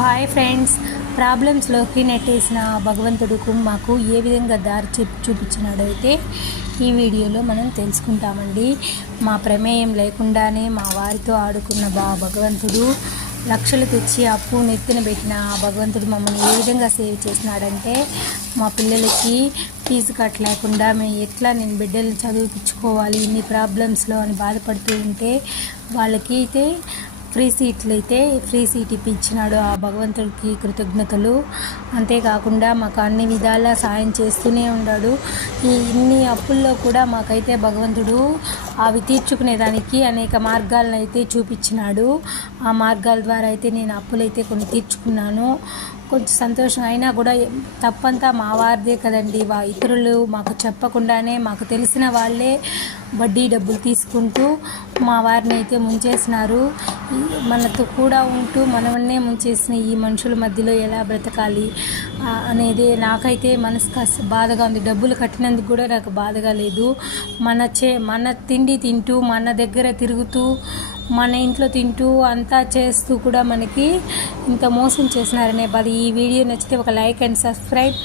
Hi friends, ప్రాబ్లమ్స్లోకి నెట్టేసిన భగవంతుడికి మాకు ఏ విధంగా దారి చూపించినాడో అయితే ఈ వీడియోలో మనం తెలుసుకుంటామండి. మా ప్రమేయం లేకుండానే మా వారితో ఆడుకున్న భగవంతుడు, లక్షలు తెచ్చి అప్పు నెత్తిన పెట్టిన భగవంతుడు మమ్మల్ని ఏ విధంగా సేవ్ చేసినాడంటే, మా పిల్లలకి ఫీజు కట్టలేకుండా నేను బిడ్డలు చదివించుకోవాలి ఇన్ని ప్రాబ్లమ్స్లో అని బాధపడుతూ ఉంటే వాళ్ళకి అయితే ఫ్రీ సీట్ ఇప్పించినాడు. ఆ భగవంతుడికి కృతజ్ఞతలు. అంతేకాకుండా మాకు అన్ని విధాలా సాయం చేస్తూనే ఉన్నాడు. ఇన్ని అప్పుల్లో కూడా మాకైతే భగవంతుడు అవి తీర్చుకునేదానికి అనేక మార్గాలను అయితే చూపించినాడు. ఆ మార్గాల ద్వారా అయితే నేను అప్పులైతే కొన్ని తీర్చుకున్నాను. కొంచెం సంతోషం అయినా కూడా తప్పంతా మా వారిదే కదండి. ఇతరులు మాకు చెప్పకుండానే మాకు తెలిసిన వాళ్ళే వడ్డీ డబ్బులు తీసుకుంటూ మా వారిని అయితే ముంచేసినారు. మనతో కూడా ఉంటూ మనల్నే ముంచేసిన ఈ మనుషుల మధ్యలో ఎలా బ్రతకాలి అనేది నాకైతే మనసు కాస్త బాధగా ఉంది. డబ్బులు కట్టినందుకు కూడా నాకు బాధగా లేదు. మన తిండి తింటూ, మన దగ్గర తిరుగుతూ, మన ఇంట్లో తింటూ అంతా చేస్తూ కూడా మనకి ఇంత మోసం చేసినారనే బాధ. ఈ వీడియో నచ్చితే ఒక లైక్ అండ్ సబ్స్క్రైబ్.